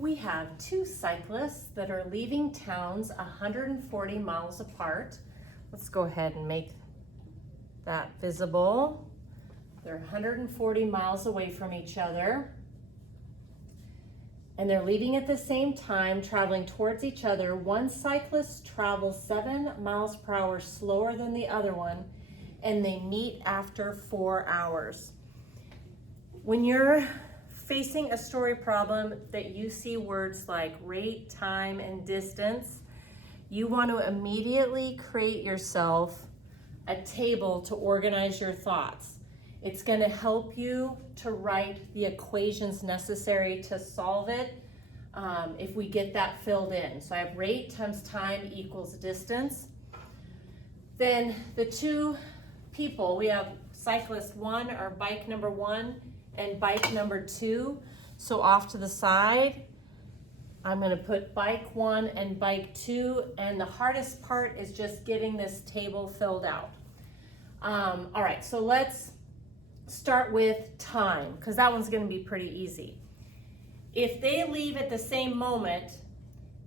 We have two cyclists that are leaving towns 140 miles apart. Let's go ahead and make that visible. They're 140 miles away from each other. And they're leaving at the same time, traveling towards each other. One cyclist travels 7 miles per hour slower than the other one, and they meet after 4 hours. When you're facing a story problem that you see words like rate, time, and distance, you want to immediately create yourself a table to organize your thoughts. It's going to help you to write the equations necessary to solve it if we get that filled in. So I have rate times time equals distance. Then the two people, we have cyclist 1 or bike number 1 and bike number 2. So off to the side, I'm going to put bike 1 and bike 2, and the hardest part is just getting this table filled out. All right, so let's start with time, because that one's going to be pretty easy. If they leave at the same moment,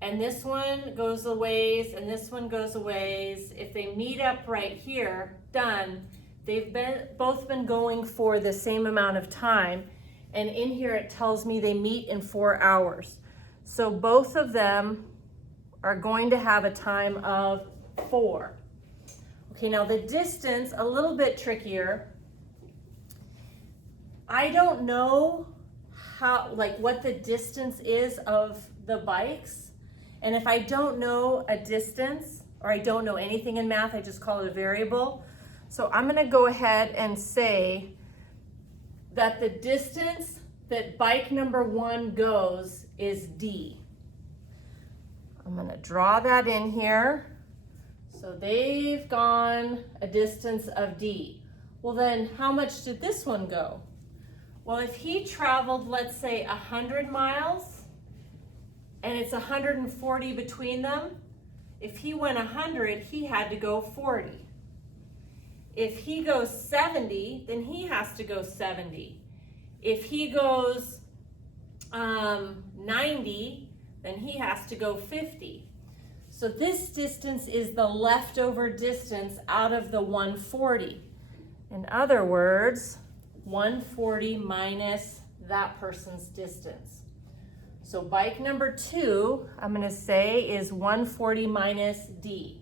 and this one goes a ways and this one goes a ways, if they meet up right here, done. They've both been going for the same amount of time, and in here it tells me they meet in 4 hours. So both of them are going to have a time of 4. Okay, now the distance, a little bit trickier. I don't know what the distance is of the bikes, and if I don't know a distance, or I don't know anything in math, I just call it a variable. So I'm going to go ahead and say that the distance that bike number 1 goes is D. I'm going to draw that in here. So they've gone a distance of D. Well then, how much did this one go? Well, if he traveled, let's say 100 miles, and it's 140 between them, if he went 100, he had to go 40. If he goes 70, then he has to go 70. If he goes 90, then he has to go 50. So this distance is the leftover distance out of the 140. In other words, 140 minus that person's distance. So bike number 2, I'm going to say, is 140 minus D.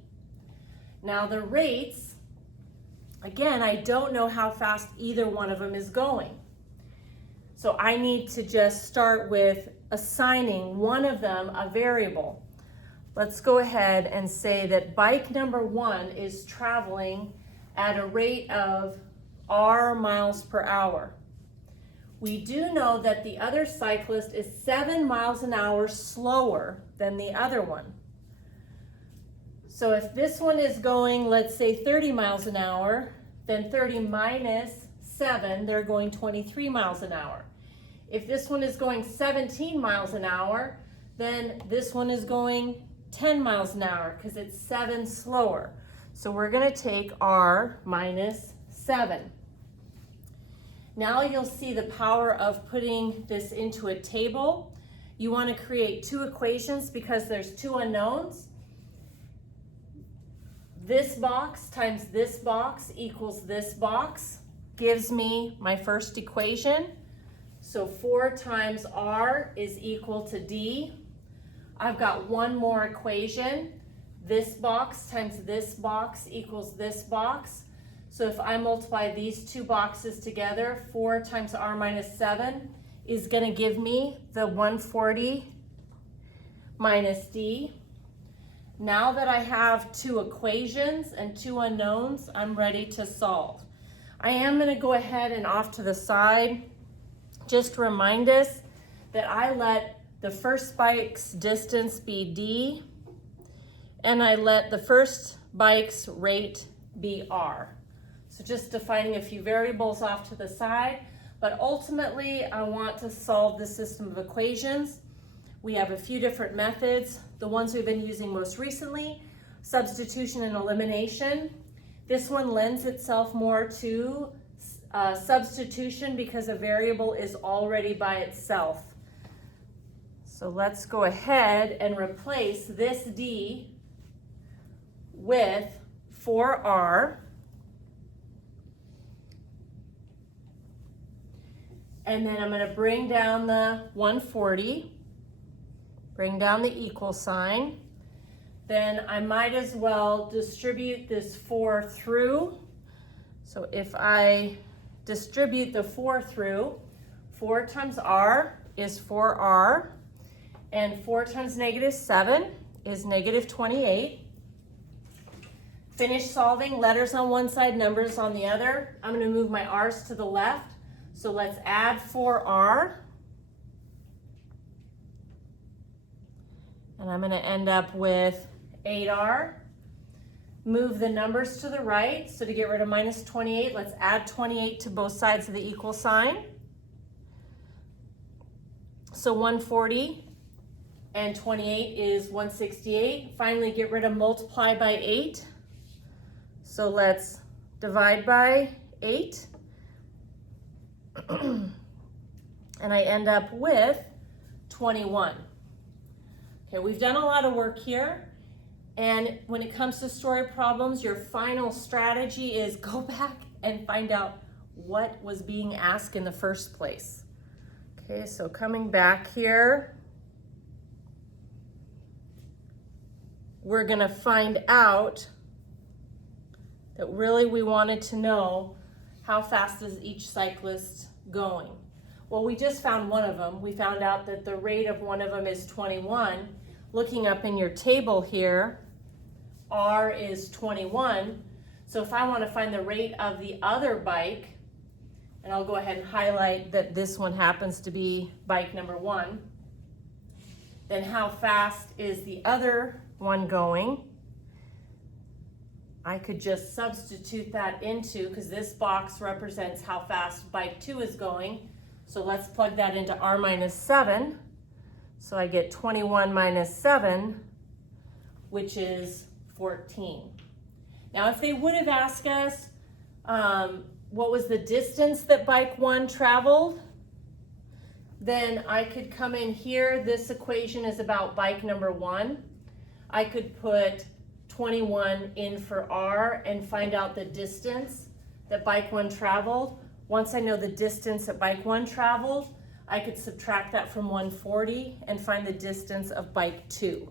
Now the rates, again, I don't know how fast either one of them is going. So I need to just start with assigning one of them a variable. Let's go ahead and say that bike number 1 is traveling at a rate of R miles per hour. We do know that the other cyclist is 7 miles an hour slower than the other one. So if this one is going, let's say 30 miles an hour, then 30 minus 7, they're going 23 miles an hour. If this one is going 17 miles an hour, then this one is going 10 miles an hour because it's 7 slower. So we're going to take R minus 7. Now you'll see the power of putting this into a table. You want to create 2 equations because there's 2 unknowns. This box times this box equals this box gives me my first equation. So 4 times R is equal to D. I've got one more equation. This box times this box equals this box. So if I multiply these 2 boxes together, 4 times R minus 7 is going to give me the 140 minus D. Now that I have 2 equations and 2 unknowns, I'm ready to solve. I am going to go ahead and off to the side just remind us that I let the first bike's distance be D, and I let the first bike's rate be R. So just defining a few variables off to the side, but ultimately I want to solve the system of equations. We have a few different methods. The ones we've been using most recently, substitution and elimination. This one lends itself more to substitution because a variable is already by itself. So let's go ahead and replace this D with 4R. And then I'm going to bring down the 140, bring down the equal sign. Then I might as well distribute this 4 through. So if I distribute the 4 through, 4 times R is 4R, and 4 times -7 is -28. Finish solving, letters on one side, numbers on the other. I'm going to move my R's to the left. So let's add 4R. And I'm going to end up with 8R. Move the numbers to the right. So to get rid of -28, let's add 28 to both sides of the equal sign. So 140 and 28 is 168. Finally, get rid of multiply by 8. So let's divide by 8. And I end up with 21. Okay, we've done a lot of work here. And when it comes to story problems, your final strategy is go back and find out what was being asked in the first place. Okay, so coming back here, we're gonna find out that really we wanted to know how fast is each cyclist going. Well, we just found one of them. We found out that the rate of one of them is 21. Looking up in your table here, R is 21. So if I want to find the rate of the other bike, and I'll go ahead and highlight that this one happens to be bike number 1, then how fast is the other one going? I could just substitute that into, because this box represents how fast bike 2 is going. So let's plug that into R minus 7. So I get 21 minus 7, which is 14. Now, if they would have asked us what was the distance that bike 1 traveled, then I could come in here. This equation is about bike number 1. I could put 21 in for R and find out the distance that bike 1 traveled. Once I know the distance that bike 1 traveled, I could subtract that from 140 and find the distance of bike 2.